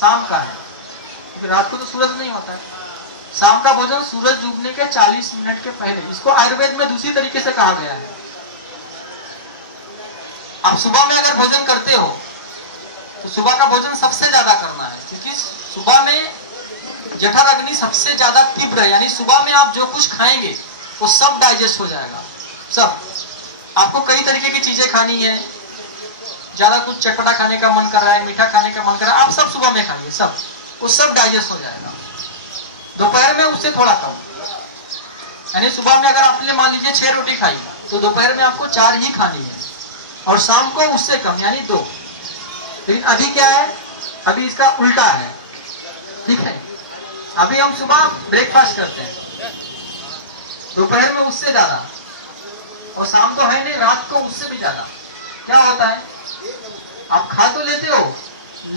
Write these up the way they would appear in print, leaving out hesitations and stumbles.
शाम का है, क्योंकि रात को तो सूरज नहीं होता है। शाम का भोजन सूरज डूबने के 40 मिनट के पहले। इसको आयुर्वेद में दूसरी तरीके से कहा गया है। आप सुबह में अगर भोजन करते हो तो सुबह का भोजन सबसे ज्यादा करना है, क्योंकि सुबह में जठर अग्नि सबसे ज्यादा तीव्र है। यानी सुबह में आप जो कुछ खाएंगे वो सब डाइजेस्ट हो जाएगा। सब आपको कई तरीके की चीजें खानी है, ज्यादा कुछ चटपटा खाने का मन कर रहा है, मीठा खाने का मन कर रहा है, आप सब सुबह में खाइए, सब वो सब डाइजेस्ट हो जाएगा। दोपहर में उससे थोड़ा कम, यानी सुबह में अगर आपने मान लीजिए 6 रोटी खाई तो दोपहर में आपको 4 ही खानी है, और शाम को उससे कम यानी 2। लेकिन अभी क्या है, अभी इसका उल्टा है, ठीक है। अभी हम सुबह ब्रेकफास्ट करते हैं, दोपहर में उससे ज्यादा, और शाम तो है नहीं, रात को उससे भी ज्यादा। क्या होता है, आप खा तो लेते हो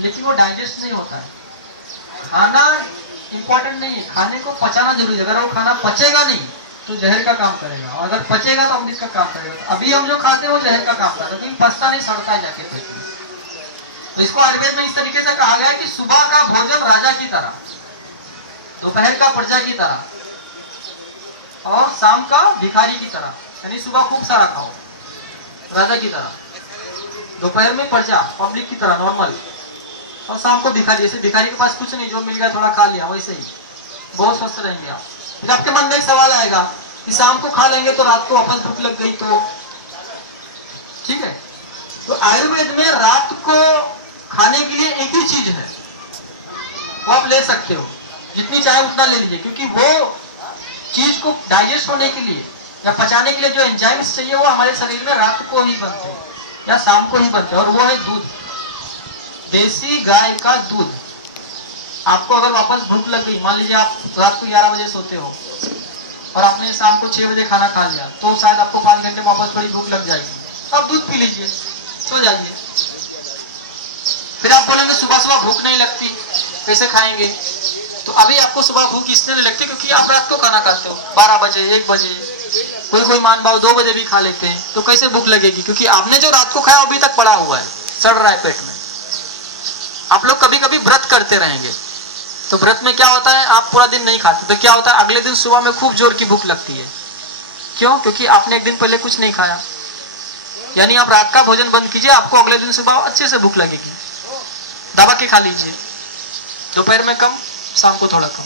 लेकिन वो डाइजेस्ट नहीं होता है। खाना इंपॉर्टेंट नहीं है, खाने को पचाना जरूरी है। अगर वो खाना पचेगा नहीं तो जहर का काम करेगा, और अगर पचेगा तो अमृत का काम करेगा। तो अभी हम जो खाते हैं वो जहर का काम करता है, लेकिन पचता नहीं, सड़ता है जाके पेट में। तो इसको आयुर्वेद में इस तरीके से कहा गया है कि सुबह का भोजन राजा की तरह, दोपहर का प्रजा की तरह, और शाम का भिखारी की तरह। यानी सुबह खूब सारा खाओ राजा की तरह, दोपहर में प्रजा पब्लिक की तरह नॉर्मल, और शाम को भिखारी। जैसे भिखारी के पास कुछ नहीं, जो मिल गया थोड़ा खा लिया, वैसे ही बहुत स्वस्थ रहेंगे आप। फिर आपके मन में एक सवाल आएगा कि शाम को खा लेंगे तो रात को वापस भूख लग गई तो, ठीक है। तो आयुर्वेद में रात को खाने के लिए एक ही चीज है, वो आप ले सकते हो, जितनी चाहे उतना ले लीजिए, क्योंकि वो चीज को डाइजेस्ट होने के लिए या पचाने के लिए जो एंजाइम्स चाहिए वो हमारे शरीर में रात को ही बनते हैं या शाम को ही बनते हैं, और वो है दूध, देसी गाय का दूध। आपको अगर वापस भूख लग गई, मान लीजिए आप रात को 11 बजे सोते हो और आपने शाम को 6 बजे खाना खा लिया, तो शायद आपको 5 घंटे में वापस बड़ी भूख लग जाएगी, आप दूध पी लीजिए, सो जाइए। फिर आप बोलेंगे सुबह सुबह भूख नहीं लगती, कैसे खाएंगे? तो अभी आपको सुबह भूख इसलिए नहीं लगती क्योंकि आप रात को खाना खाते हो 12 बजे, 1 बजे, कोई मान भाव 2 बजे भी खा लेते हैं, तो कैसे भूख लगेगी? क्योंकि आपने जो रात को खाया अभी तक पड़ा हुआ है, सड़ रहा है पेट में। आप लोग कभी कभी व्रत करते रहेंगे, तो व्रत में क्या होता है, आप पूरा दिन नहीं खाते, तो क्या होता है, अगले दिन सुबह में खूब जोर की भूख लगती है। क्यों? क्योंकि आपने एक दिन पहले कुछ नहीं खाया। यानी आप रात का भोजन बंद कीजिए, आपको अगले दिन सुबह अच्छे से भूख लगेगी, दबा के खा लीजिए, दोपहर में कम, शाम को थोड़ा कम।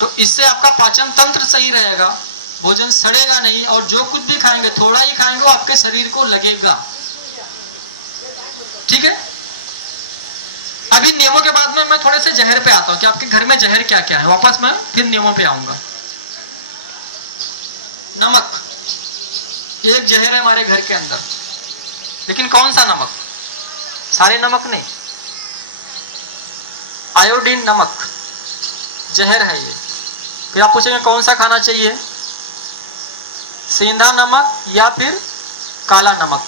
तो इससे आपका पाचन तंत्र सही रहेगा, भोजन सड़ेगा नहीं, और जो कुछ भी खाएंगे थोड़ा ही खाएंगे, वो आपके शरीर को लगेगा, ठीक है। अभी नियमों के बाद में मैं थोड़े से जहर पे आता हूं कि आपके घर में जहर क्या क्या है, वापस मैं फिर नियमों पे आऊंगा। नमक एक जहर है हमारे घर के अंदर, लेकिन कौन सा नमक? सारे नमक नहीं, आयोडीन नमक जहर है ये। फिर आप पूछेंगे कौन सा खाना चाहिए, सेंधा नमक या फिर काला नमक,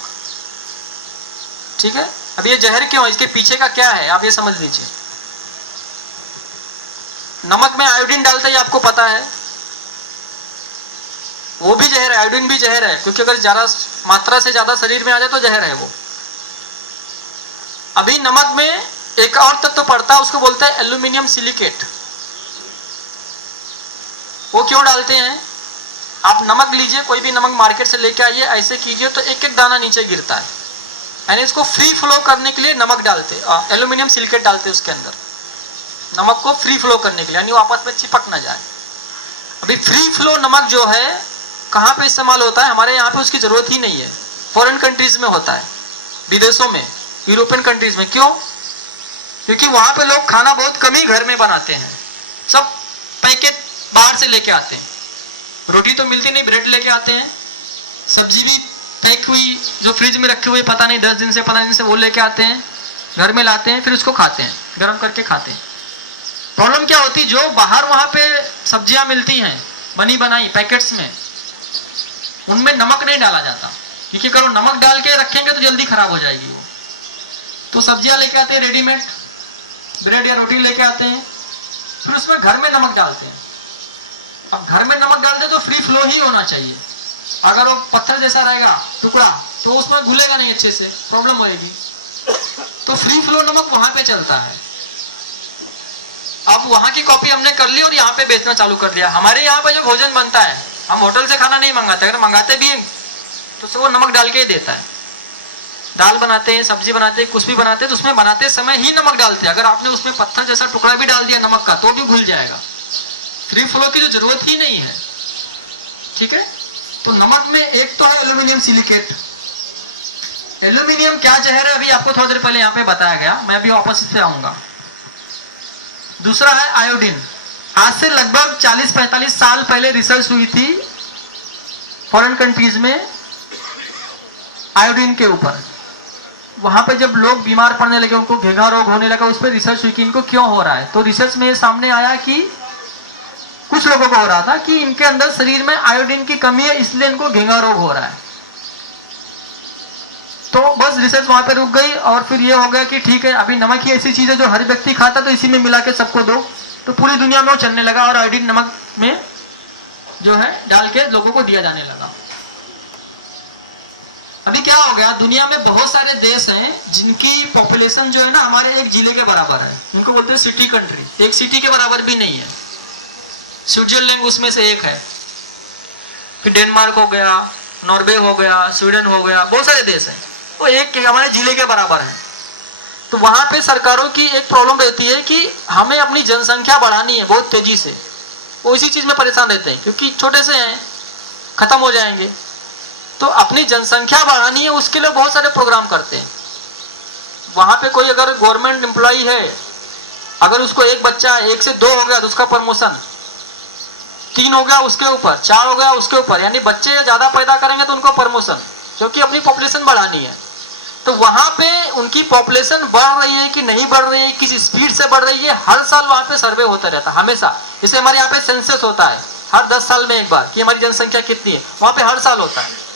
ठीक है। अब ये जहर क्यों है, इसके पीछे का क्या है, आप ये समझ लीजिए। नमक में आयोडीन डालते ही आपको पता है, वो भी जहर है, आयोडीन भी जहर है, क्योंकि अगर ज्यादा मात्रा से ज्यादा शरीर में आ जाए तो जहर है वो। अभी नमक में एक और तत्व पड़ता है, उसको बोलते हैं एल्यूमिनियम सिलिकेट। वो क्यों डालते हैं? आप नमक लीजिए, कोई भी नमक मार्केट से लेके आइए, ऐसे कीजिए तो एक एक दाना नीचे गिरता है, यानी इसको फ्री फ्लो करने के लिए नमक डालते, एल्यूमिनियम सिलिकेट डालते उसके अंदर, नमक को फ्री फ्लो करने के लिए, यानी वो आपस में चिपक ना जाए। अभी फ्री फ्लो नमक जो है कहाँ पे इस्तेमाल होता है? हमारे यहाँ पे उसकी जरूरत ही नहीं है, फॉरेन कंट्रीज में होता है, विदेशों में, यूरोपियन कंट्रीज में। क्यों? क्योंकि वहां पे लोग खाना बहुत कम ही घर में बनाते हैं, सब पैकेट बाहर से लेके आते हैं, रोटी तो मिलती नहीं, ब्रेड लेके आते हैं, सब्जी भी पैक हुई जो फ्रिज में रखी हुई पता नहीं 10 दिन से 15 दिन से, वो लेके आते हैं, घर में लाते हैं, फिर उसको खाते हैं, गर्म करके खाते हैं। प्रॉब्लम क्या होती है, जो बाहर वहां पे सब्जियां मिलती हैं बनी बनाई पैकेट्स में, उनमें नमक नहीं डाला जाता, क्योंकि अगर नमक डाल के रखेंगे तो जल्दी खराब हो जाएगी वो। तो सब्जियां लेके आते हैं रेडीमेड, ब्रेड या रोटी लेके आते हैं, फिर उसमें घर में नमक डालते हैं। अब घर में नमक डालते तो फ्री फ्लो ही होना चाहिए, अगर वो पत्थर जैसा रहेगा टुकड़ा तो उसमें घुलेगा नहीं अच्छे से, प्रॉब्लम होएगी। तो फ्री फ्लो नमक वहां पे चलता है। अब वहां की कॉपी हमने कर ली और यहाँ पे बेचना चालू कर दिया। हमारे यहाँ पे जो भोजन बनता है, हम होटल से खाना नहीं मंगाते, अगर मंगाते भी हैं तो वो नमक डाल के ही देता है। दाल बनाते हैं, सब्जी बनाते हैं, कुछ भी बनाते हैं तो उसमें बनाते समय ही नमक डालते हैं। अगर आपने उसमें पत्थर जैसा टुकड़ा भी डाल दिया नमक का तो भी घुल जाएगा। फ्री फ्लो की तो जरूरत ही नहीं है। ठीक है, तो नमक में एक तो है एल्यूमिनियम सिलिकेट। एल्यूमिनियम क्या जहर है अभी आपको थोड़ी देर पहले यहाँ पे बताया गया, मैं अभी वापस से आऊंगा। दूसरा है आयोडीन। आज से लगभग 40-45 साल पहले रिसर्च हुई थी फॉरेन कंट्रीज में आयोडीन के ऊपर। वहां पे जब लोग बीमार पड़ने लगे, उनको घेंघा रोग होने लगा, उस पर रिसर्च हुई कि इनको क्यों हो रहा है। तो रिसर्च में सामने आया कि कुछ लोगों को हो रहा था कि इनके अंदर शरीर में आयोडीन की कमी है, इसलिए इनको घेंघा रोग हो रहा है। तो बस रिसर्च वहां पे रुक गई और फिर ये हो गया कि ठीक है, अभी नमक ही ऐसी चीज है जो हर व्यक्ति खाता, तो इसी में मिला के सबको दो। तो पूरी दुनिया में वो चलने लगा और आयोडीन नमक में जो है डाल के लोगों को दिया जाने लगा। अभी क्या हो गया, दुनिया में बहुत सारे देश हैं जिनकी पॉपुलेशन जो है ना हमारे एक जिले के बराबर है, जिनको बोलते हैं सिटी कंट्री। एक सिटी के बराबर भी नहीं है। स्विट्जरलैंड उसमें से एक है, फिर डेनमार्क हो गया, नॉर्वे हो गया, स्वीडन हो गया, बहुत सारे देश हैं, वो एक हमारे जिले के बराबर है। तो वहां पे सरकारों की एक प्रॉब्लम रहती है कि हमें अपनी जनसंख्या बढ़ानी है बहुत तेजी से। वो इसी चीज में परेशान रहते हैं क्योंकि छोटे से हैं, खत्म हो जाएंगे। तो अपनी जनसंख्या बढ़ानी है, उसके लिए बहुत सारे प्रोग्राम करते हैं। वहां पे कोई अगर गवर्नमेंट एम्प्लॉई है, अगर उसको एक बच्चा 1 से 2 हो गया तो उसका प्रमोशन, 3 हो गया उसके ऊपर, 4 हो गया उसके ऊपर, यानी बच्चे ज्यादा पैदा करेंगे तो उनको प्रमोशन, क्योंकि अपनी पॉपुलेशन बढ़ानी है। तो वहां पे उनकी पॉपुलेशन बढ़ रही है कि नहीं बढ़ रही है, किस स्पीड से बढ़ रही है, हर साल वहां पे सर्वे होता रहता है हमेशा। जैसे हमारे यहाँ पे सेंसस होता है हर 10 साल में एक बार कि हमारी जनसंख्या कितनी है, वहां पे हर साल होता है।